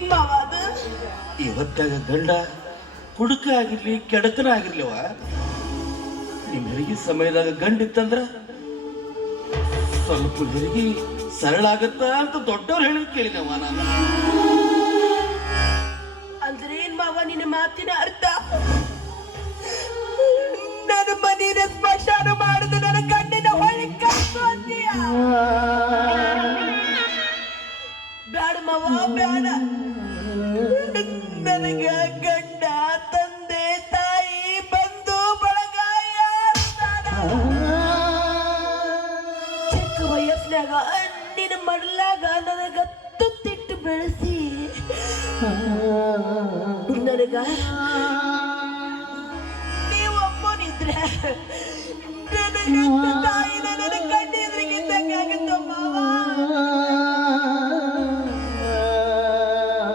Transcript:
ಮಾವಾದ ಇವತ್ತಾಗ ಗಂಡ ಕುಡುಕ ಆಗಿರ್ಲಿ ಕೆಡತನ ಆಗಿರ್ಲಿವ ನಿಮ್ ಹೆರಿಗೆ ಸಮಯದಾಗ ಗಂಡ ಇತ್ತಂದ್ರ ಸ್ವಲ್ಪ ಹೆರಿಗೆ ಸರಳ ಆಗತ್ತ ಅಂತ ದೊಡ್ಡವ್ರು ಹೇಳಿ ಕೇಳಿದವ ನಾನು. ಅಂದ್ರೆ ಏನ್ ಮಾವ ನಿನ್ನ ಮಾತಿನ ಅರ್ಥ? ನನ್ನ ಮನೆಯ ಸ್ಮಶಾನ ಮಾಡುದು ನನ್ನ ಗಂಡಿನ ಹೊಳಿ ಕಟ್ಟು ಅಂತೀಯ? ಬೇಡ ಮಾವ ಬೇಡ. ನನಗ ಗಂಡ ತಂದೆ ತಾಯಿ ಬಂಧು ಬಳಗ ಚಿಕ್ಕ ವಯಸ್ಸಿನಾಗ ನಿನ್ನ ಮಡ್ಲಾಗ ನನಗ ತುತ್ತಿಟ್ಟು ಬೆಳೆಸಿ ನನಗ ನೀವೊಬ್ಬನಿದ್ರೆ ನನಗ ತಾಯಿನ ನನಗ